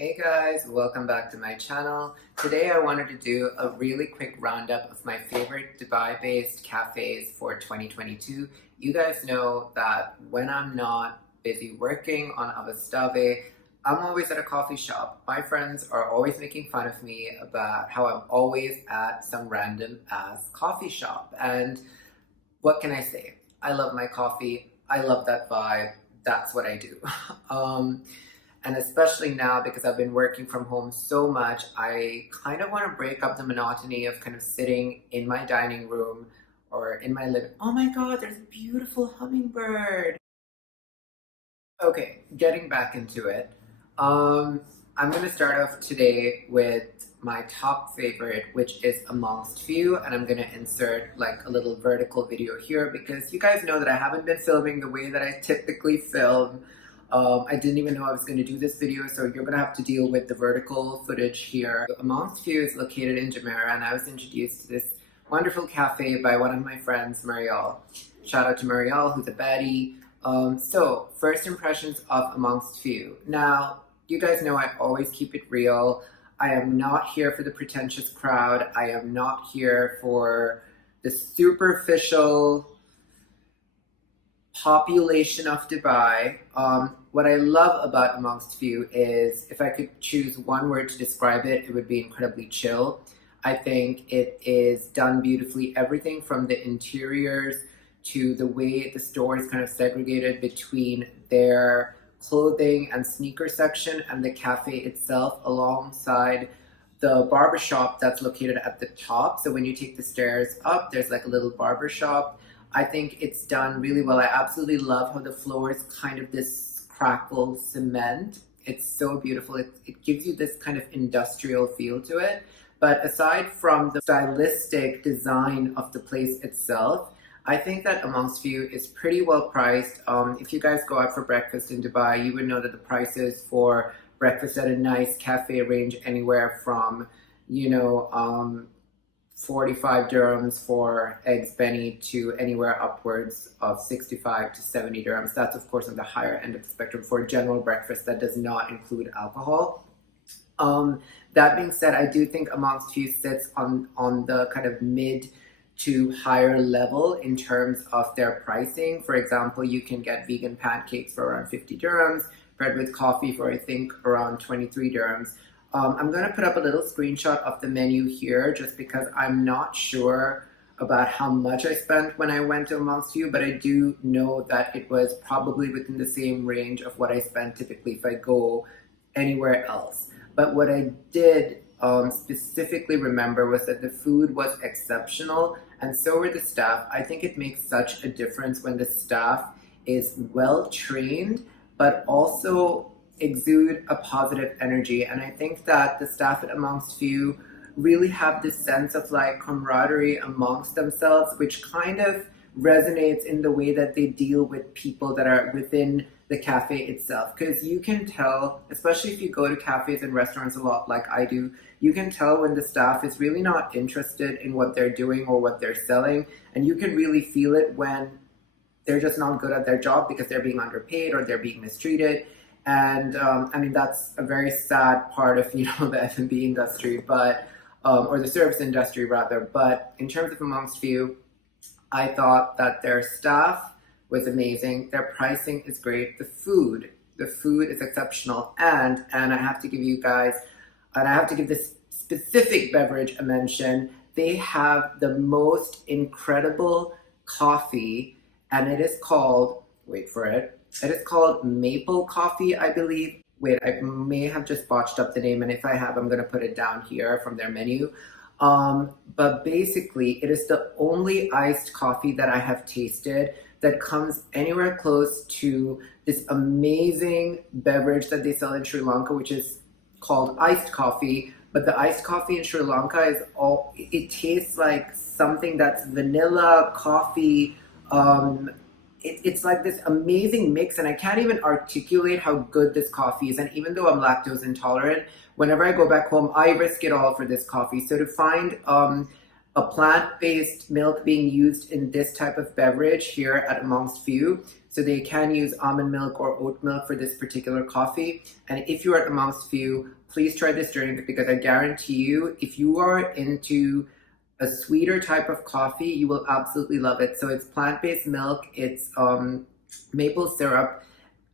Hey guys, welcome back to my channel. Today I wanted to do a really quick roundup of my favorite Dubai-based cafes for 2022. You guys know that when I'm not busy working on Avastave, I'm always at a coffee shop. My friends are always making fun of me about how I'm always at some random ass coffee shop. And what can I say? I love my coffee. I love that vibe. That's what I do. um, and especially now because I've been working from home so much, I kind of want to break up the monotony of kind of sitting in my dining room or in my living. Oh my God, there's a beautiful hummingbird. Okay, getting back into it. Um, I'm going to start off today with my top favorite, which is Amongst Few, and I'm going to insert like a little vertical video here because you guys know that I haven't been filming the way that I typically film. I didn't even know I was going to do this video, so you're going to have to deal with the vertical footage here. Amongst Few is located in Jumeirah, and I was introduced to this wonderful cafe by one of my friends, Marielle. Shout out to Marielle, who's a baddie. So, first impressions of Amongst Few. Now, you guys know I always keep it real. I am not here for the pretentious crowd. I am not here for the superficial population of Dubai. What I love about Amongst Few is, if I could choose one word to describe it, it would be incredibly chill. I think it is done beautifully. Everything from the interiors to the way the store is kind of segregated between their clothing and sneaker section and the cafe itself, alongside the barbershop that's located at the top. So when you take the stairs up, there's like a little barbershop. I think it's done really well. I absolutely love how the floor is kind of this crackled cement. It's so beautiful. It gives you this kind of industrial feel to it. But aside from the stylistic design of the place itself, I think that Amongst Few is pretty well priced. If you guys go out for breakfast in Dubai, you would know that the prices for breakfast at a nice cafe range anywhere from, 45 dirhams for eggs benny to anywhere upwards of 65 to 70 dirhams. That's of course on the higher end of the spectrum for a general breakfast that does not include alcohol. That being said, I do think Amongst Few sits on the kind of mid to higher level in terms of their pricing. For example, you can get vegan pancakes for around 50 dirhams, bread with coffee for I think around 23 dirhams. I'm going to put up a little screenshot of the menu here just because I'm not sure about how much I spent when I went to Amongst Few, but I do know that it was probably within the same range of what I spend typically if I go anywhere else. But what I did specifically remember was that the food was exceptional and so were the staff. I think it makes such a difference when the staff is well trained but also exude a positive energy. And I think that the staff at Amongst Few really have this sense of like camaraderie amongst themselves, which kind of resonates in the way that they deal with people that are within the cafe itself. Because you can tell, especially if you go to cafes and restaurants a lot like I do, you can tell when the staff is really not interested in what they're doing or what they're selling. And you can really feel it when they're just not good at their job because they're being underpaid or they're being mistreated. And I mean, that's a very sad part of, the F&B industry, but or the service industry rather. But in terms of Amongst Few, I thought that their staff was amazing. Their pricing is great. The food is exceptional. And I have to give you guys, and I have to give this specific beverage a mention. They have the most incredible coffee, and it is called, wait for it, it is called maple coffee, I believe. Wait, I may have just botched up the name, and if I have, I'm going to put it down here from their menu. But basically, it is the only iced coffee that I have tasted that comes anywhere close to this amazing beverage that they sell in Sri Lanka, which is called iced coffee. But the iced coffee in Sri Lanka is it tastes like something that's vanilla, coffee. It's like this amazing mix, and I can't even articulate how good this coffee is. And even though I'm lactose intolerant, whenever I go back home, I risk it all for this coffee. So to find a plant-based milk being used in this type of beverage here at Amongst Few. So they can use almond milk or oat milk for this particular coffee. And if you're at Amongst Few, please try this drink because I guarantee you, if you are into a sweeter type of coffee, you will absolutely love it. So it's plant-based milk, it's maple syrup,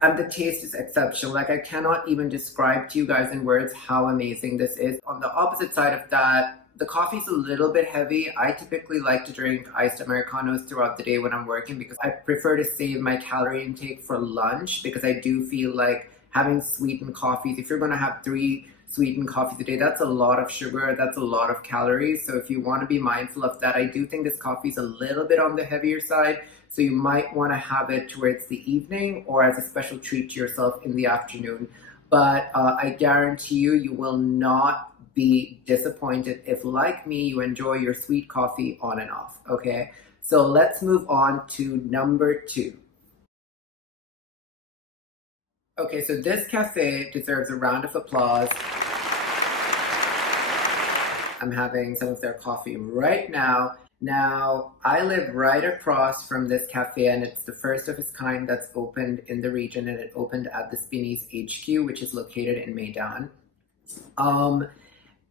and the taste is exceptional. Like, I cannot even describe to you guys in words how amazing this is. On the opposite side of that, the coffee's a little bit heavy. I typically like to drink iced Americanos throughout the day when I'm working because I prefer to save my calorie intake for lunch, because I do feel like having sweetened coffees, if you're going to have 3 sweetened coffees a day, that's a lot of sugar, that's a lot of calories. So if you want to be mindful of that, I do think this coffee is a little bit on the heavier side. So you might want to have it towards the evening or as a special treat to yourself in the afternoon. But I guarantee you, you will not be disappointed if, like me, you enjoy your sweet coffee on and off. Okay, so let's move on to number 2. Okay, so this cafe deserves a round of applause. I'm having some of their coffee right now. Now, I live right across from this cafe, and it's the first of its kind that's opened in the region, and it opened at the Spinnys HQ, which is located in Meydan.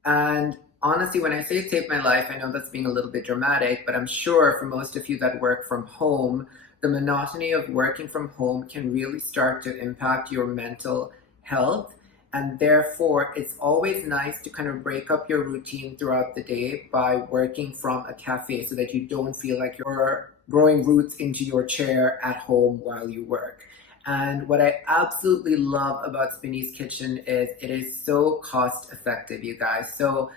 And honestly, when I say it saved my life, I know that's being a little bit dramatic, but I'm sure for most of you that work from home, the monotony of working from home can really start to impact your mental health. And therefore, it's always nice to kind of break up your routine throughout the day by working from a cafe so that you don't feel like you're growing roots into your chair at home while you work. And what I absolutely love about Spinney's Kitchen is it is so cost effective, you guys. So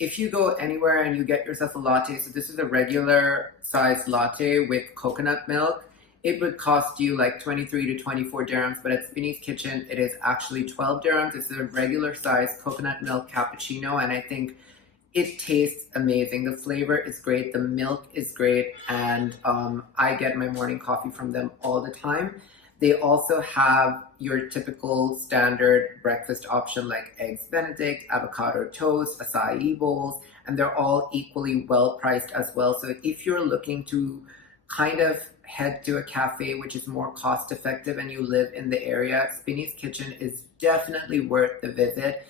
if you go anywhere and you get yourself a latte, so this is a regular size latte with coconut milk, it would cost you like 23 to 24 dirhams, but at Spinney's Kitchen, it is actually 12 dirhams. It's a regular size coconut milk cappuccino, and I think it tastes amazing. The flavor is great, the milk is great, and I get my morning coffee from them all the time. They also have your typical standard breakfast option like eggs Benedict, avocado toast, acai bowls, and they're all equally well priced as well. So if you're looking to kind of head to a cafe which is more cost effective and you live in the area, Spinney's Kitchen is definitely worth the visit.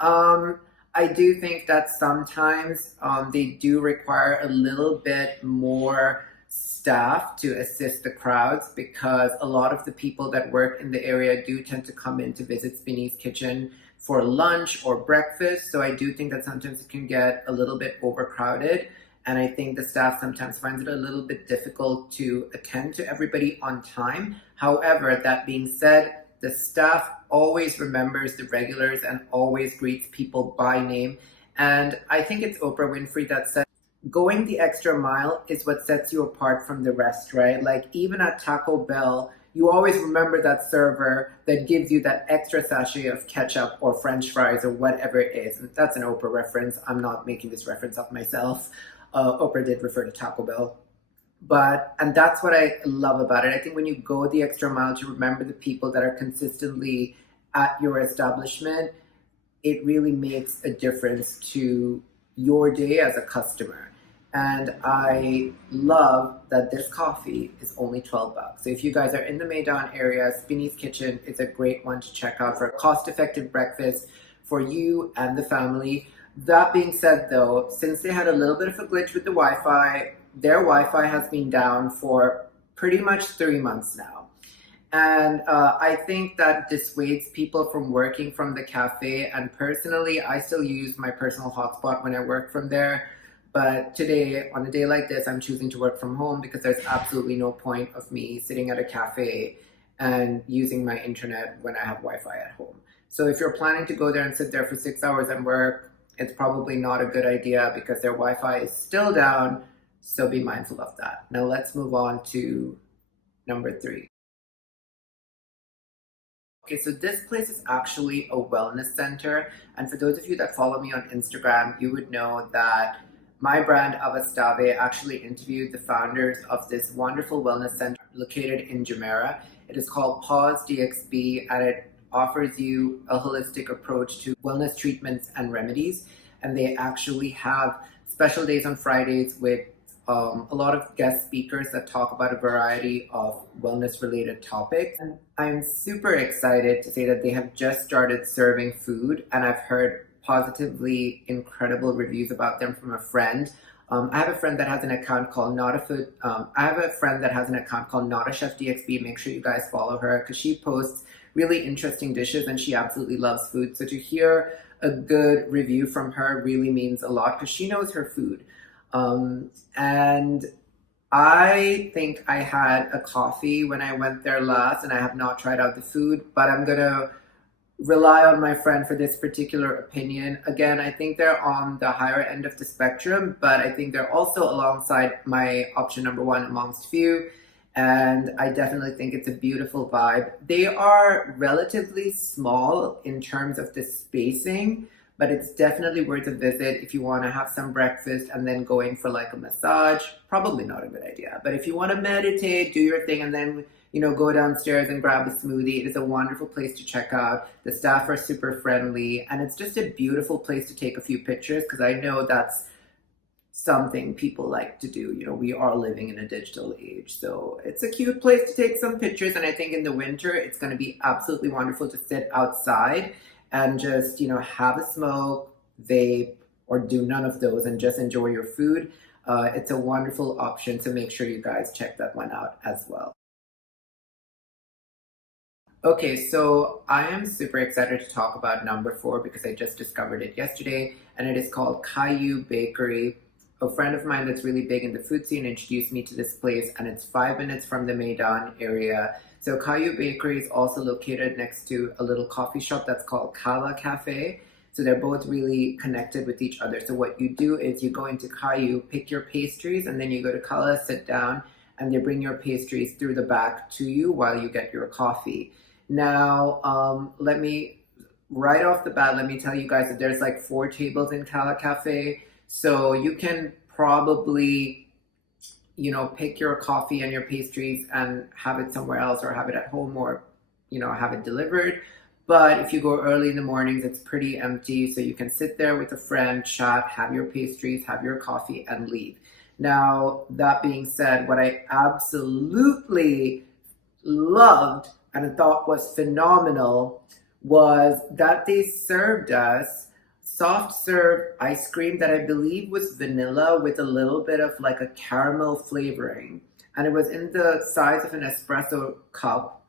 I do think that sometimes they do require a little bit more staff to assist the crowds, because a lot of the people that work in the area do tend to come in to visit Spinney's Kitchen for lunch or breakfast. So I do think that sometimes it can get a little bit overcrowded. And I think the staff sometimes finds it a little bit difficult to attend to everybody on time. However, that being said, the staff always remembers the regulars and always greets people by name. And I think it's Oprah Winfrey that said, going the extra mile is what sets you apart from the rest, right? Like, even at Taco Bell, you always remember that server that gives you that extra sachet of ketchup or French fries or whatever it is. And that's an Oprah reference. I'm not making this reference up myself. Oprah did refer to Taco Bell. And that's what I love about it. I think when you go the extra mile to remember the people that are consistently at your establishment, it really makes a difference to your day as a customer. And I love that this coffee is only 12 bucks. So if you guys are in the Meydan area, Spinney's Kitchen is a great one to check out for a cost-effective breakfast for you and the family. That being said, though, since they had a little bit of a glitch with the Wi-Fi, their Wi-Fi has been down for pretty much 3 months now. And I think that dissuades people from working from the cafe. And personally, I still use my personal hotspot when I work from there. But today, on a day like this, I'm choosing to work from home because there's absolutely no point of me sitting at a cafe and using my internet when I have Wi-Fi at home. So if you're planning to go there and sit there for 6 hours and work, it's probably not a good idea because their Wi-Fi is still down. So be mindful of that. Now let's move on to number 3. Okay, so this place is actually a wellness center. And for those of you that follow me on Instagram, you would know that my brand Avastave actually interviewed the founders of this wonderful wellness center located in Jumeirah. It is called Pause DXB, and it offers you a holistic approach to wellness treatments and remedies. And they actually have special days on Fridays with a lot of guest speakers that talk about a variety of wellness related topics. And I'm super excited to say that they have just started serving food, and I've heard positively incredible reviews about them from a friend. I have a friend that has an account called Not a Food. I have a friend that has an account called Not a Chef DXB. Make sure you guys follow her because she posts really interesting dishes and she absolutely loves food. So to hear a good review from her really means a lot because she knows her food. And I think I had a coffee when I went there last, and I have not tried out the food, but I'm gonna rely on my friend for this particular opinion. Again, I think they're on the higher end of the spectrum, but I think they're also alongside my option number one amongst few. And I definitely think it's a beautiful vibe. They are relatively small in terms of the spacing, but it's definitely worth a visit if you want to have some breakfast and then go in for like a massage. Probably not a good idea, but if you want to meditate, do your thing, and then go downstairs and grab a smoothie. It is a wonderful place to check out. The staff are super friendly, and it's just a beautiful place to take a few pictures because I know that's something people like to do. We are living in a digital age, so it's a cute place to take some pictures. And I think in the winter, it's going to be absolutely wonderful to sit outside and just, have a smoke, vape, or do none of those and just enjoy your food. It's a wonderful option, so make sure you guys check that one out as well. Okay, so I am super excited to talk about number 4 because I just discovered it yesterday, and it is called KAYU Bakery. A friend of mine that's really big in the food scene introduced me to this place, and it's 5 minutes from the Maidan area. So KAYU Bakery is also located next to a little coffee shop that's called CALLA Cafe. So they're both really connected with each other. So what you do is you go into KAYU, pick your pastries, and then you go to CALLA, sit down, and they bring your pastries through the back to you while you get your coffee. Now, right off the bat, let me tell you guys that there's like 4 tables in CALLA Cafe. So you can probably, pick your coffee and your pastries and have it somewhere else, or have it at home, or, have it delivered. But if you go early in the mornings, it's pretty empty. So you can sit there with a friend, chat, have your pastries, have your coffee, and leave. Now, that being said, what I absolutely loved and I thought was phenomenal was that they served us soft serve ice cream that I believe was vanilla with a little bit of like a caramel flavoring. And it was in the size of an espresso cup.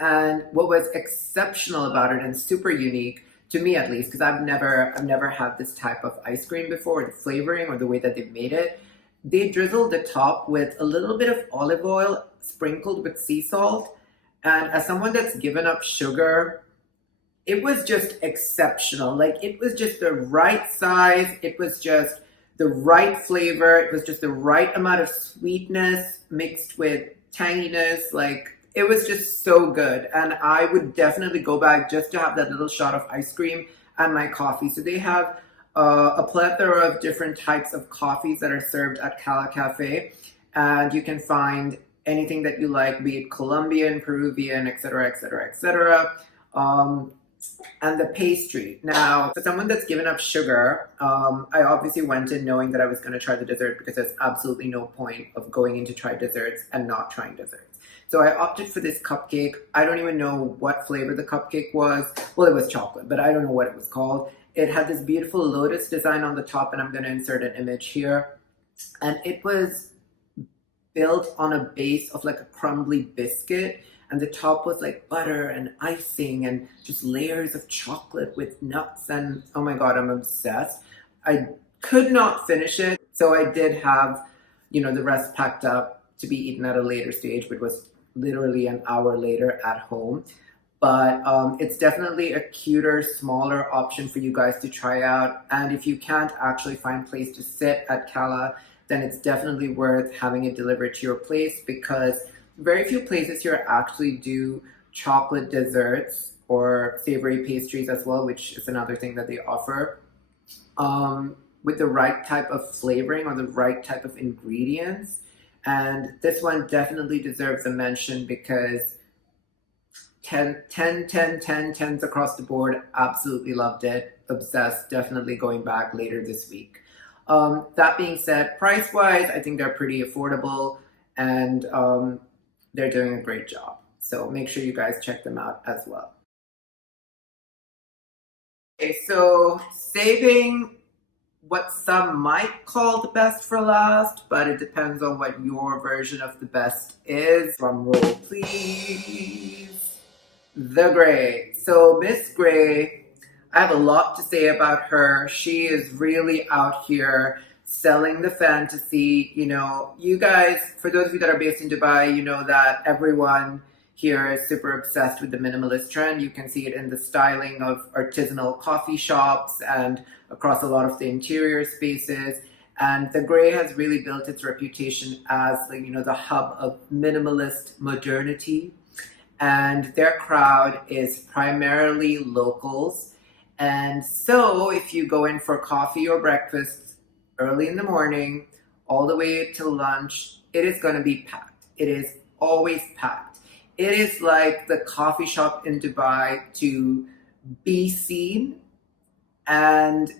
And what was exceptional about it and super unique, to me at least, because I've never had this type of ice cream before, the flavoring or the way that they made it, they drizzled the top with a little bit of olive oil sprinkled with sea salt. And as someone that's given up sugar, it was just exceptional. Like, it was just the right size. It was just the right flavor. It was just the right amount of sweetness mixed with tanginess. Like, it was just so good. And I would definitely go back just to have that little shot of ice cream and my coffee. So they have a plethora of different types of coffees that are served at CALLA Cafe. And you can find anything that you like, be it Colombian, Peruvian, etc., etc., etc. And the pastry. Now, for someone that's given up sugar, I obviously went in knowing that I was going to try the dessert because there's absolutely no point of going in to try desserts and not trying desserts. So I opted for this cupcake. I don't even know what flavor the cupcake was. Well, it was chocolate, but I don't know what it was called. It had this beautiful lotus design on the top, and I'm going to insert an image here. And it was built on a base of like a crumbly biscuit, and the top was like butter and icing and just layers of chocolate with nuts, and oh my god, I'm obsessed. I could not finish it, so I did have, the rest packed up to be eaten at a later stage, which was literally an hour later at home. But it's definitely a cuter, smaller option for you guys to try out. And if you can't actually find a place to sit at CALLA, then it's definitely worth having it delivered to your place, because very few places here actually do chocolate desserts or savory pastries as well, which is another thing that they offer, with the right type of flavoring or the right type of ingredients. And this one definitely deserves a mention because 10s across the board. Absolutely loved it. Obsessed. Definitely going back later this week. That being said, price-wise, I think they're pretty affordable, and they're doing a great job. So make sure you guys check them out as well. Okay, so saving what some might call the best for last, but it depends on what your version of the best is. Drum roll, please. The Gray. So Miss Gray, I have a lot to say about her. She is really out here selling the fantasy. You know, you guys, for those of you that are based in Dubai, you know that everyone here is super obsessed with the minimalist trend. You can see it in the styling of artisanal coffee shops and across a lot of the interior spaces. And the Gray has really built its reputation as, like, you know, the hub of minimalist modernity. And their crowd is primarily locals. And so if you go in for coffee or breakfast early in the morning, all the way till lunch, it is going to be packed. It is always packed. It is like the coffee shop in Dubai to be seen, and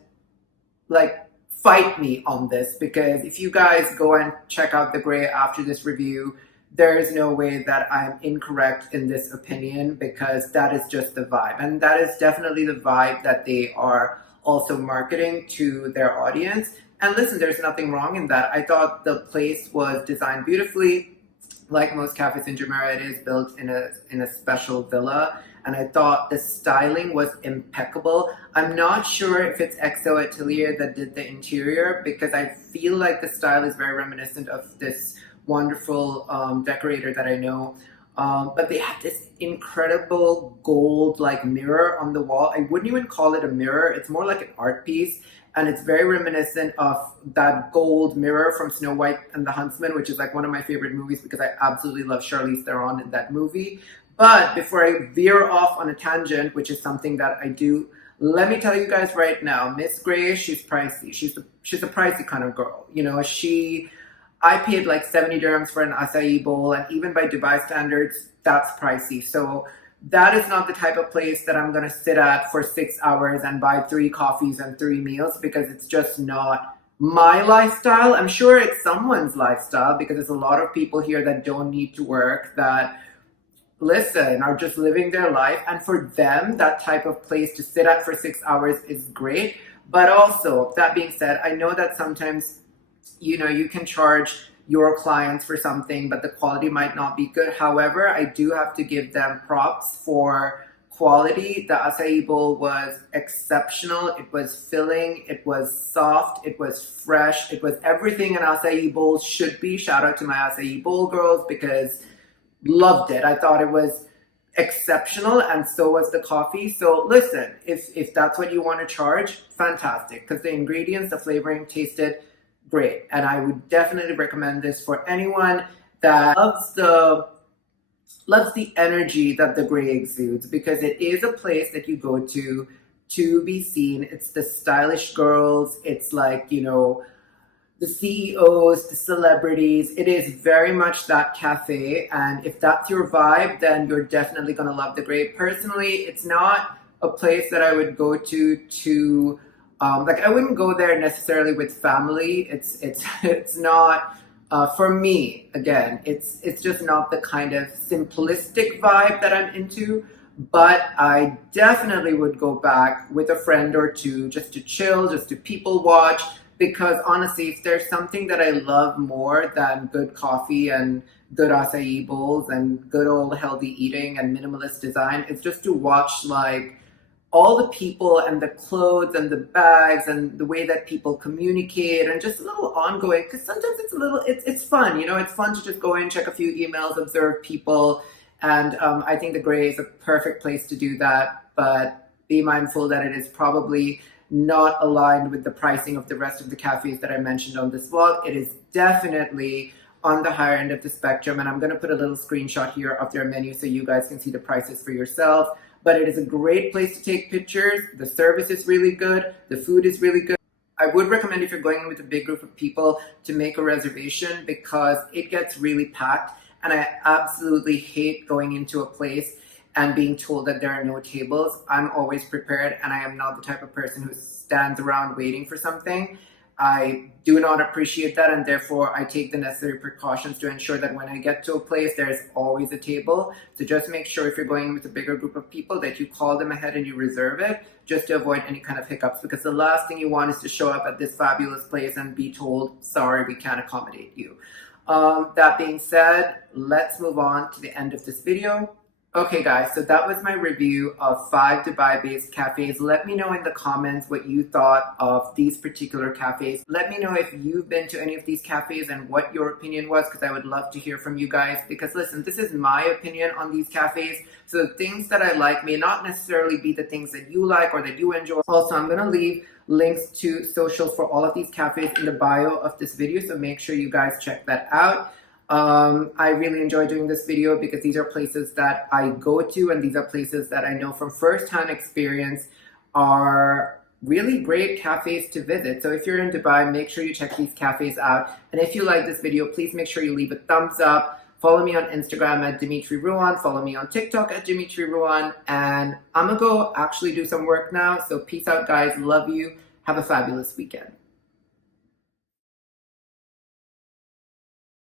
like, fight me on this, because if you guys go and check out the Gray after this review, there is no way that I'm incorrect in this opinion, because that is just the vibe. And that is definitely the vibe that they are also marketing to their audience. And listen, there's nothing wrong in that. I thought the place was designed beautifully. Like most cafes in Jumeirah, it is built in a special villa. And I thought the styling was impeccable. I'm not sure if it's XO Atelier that did the interior, because I feel like the style is very reminiscent of this wonderful decorator that I know. But they have this incredible gold like mirror on the wall. I wouldn't even call it a mirror. It's more like an art piece. And it's very reminiscent of that gold mirror from Snow White and the Huntsman, which is like one of my favorite movies, because I absolutely love Charlize Theron in that movie. But before I veer off on a tangent, which is something that I do, let me tell you guys right now, Miss Gray, she's pricey. She's a pricey kind of girl. You know, I paid like 70 dirhams for an acai bowl, and even by Dubai standards, that's pricey. So that is not the type of place that I'm gonna sit at for 6 hours and buy 3 coffees and 3 meals, because it's just not my lifestyle. I'm sure it's someone's lifestyle, because there's a lot of people here that don't need to work, that, listen, are just living their life. And for them, that type of place to sit at for 6 hours is great. But also, that being said, I know that sometimes, you know, you can charge your clients for something, but the quality might not be good. However, I do have to give them props for quality. The acai bowl was exceptional. It was filling, it was soft, it was fresh, it was everything an acai bowl should be. Shout out to my acai bowl girls, because loved it. I thought it was exceptional, and so was the coffee. So listen, if that's what you want to charge, fantastic, because the ingredients, the flavoring tasted great. And I would definitely recommend this for anyone that loves the energy that the Gray exudes, because it is a place that you go to be seen. It's the stylish girls. It's like, you know, the CEOs, the celebrities. It is very much that cafe. And if that's your vibe, then you're definitely going to love the Gray. Personally, it's not a place that I would go to like, I wouldn't go there necessarily with family. It's not, for me, again, it's just not the kind of simplistic vibe that I'm into. But I definitely would go back with a friend or two, just to chill, just to people watch. Because honestly, if there's something that I love more than good coffee and good acai bowls and good old healthy eating and minimalist design, it's just to watch, like, all the people and the clothes and the bags and the way that people communicate, and just a little ongoing, because sometimes it's fun, you know, it's fun to just go in, check a few emails, observe people. And I think the Gray is a perfect place to do that. But be mindful that it is probably not aligned with the pricing of the rest of the cafes that I mentioned on this vlog. It is definitely on the higher end of the spectrum, and I'm going to put a little screenshot here of their menu so you guys can see the prices for yourself. But it is a great place to take pictures. The service is really good. The food is really good. I would recommend, if you're going with a big group of people, to make a reservation, because it gets really packed. And I absolutely hate going into a place and being told that there are no tables. I'm always prepared, and I am not the type of person who stands around waiting for something. I do not appreciate that, and therefore I take the necessary precautions to ensure that when I get to a place, there's always a table. So just make sure if you're going with a bigger group of people that you call them ahead and you reserve it, just to avoid any kind of hiccups, because the last thing you want is to show up at this fabulous place and be told, sorry, we can't accommodate you. That being said, let's move on to the end of this video. Okay guys, so that was my review of 5 Dubai-based cafes. Let me know in the comments what you thought of these particular cafes. Let me know if you've been to any of these cafes and what your opinion was, because I would love to hear from you guys. Because listen, this is my opinion on these cafes. So the things that I like may not necessarily be the things that you like or that you enjoy. Also, I'm going to leave links to socials for all of these cafes in the bio of this video, so make sure you guys check that out. I really enjoy doing this video because these are places that I go to, and these are places that I know from first-hand experience are really great cafes to visit. So if you're in Dubai, make sure you check these cafes out. And if you like this video, please make sure you leave a thumbs up. Follow me on Instagram at Dmitri Ruwan. Follow me on TikTok at Dmitri Ruwan. And I'm gonna go actually do some work now. So peace out, guys. Love you. Have a fabulous weekend.